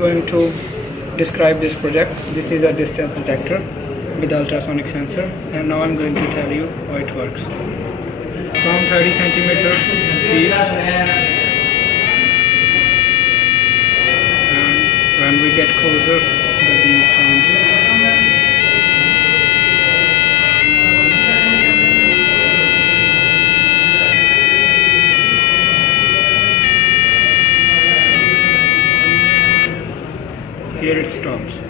going to describe this project. This is a distance detector with ultrasonic sensor, and now I'm going to tell you how it works. From 30 centimeter beeps, and when we get closer, the beep sounds. Here it stops.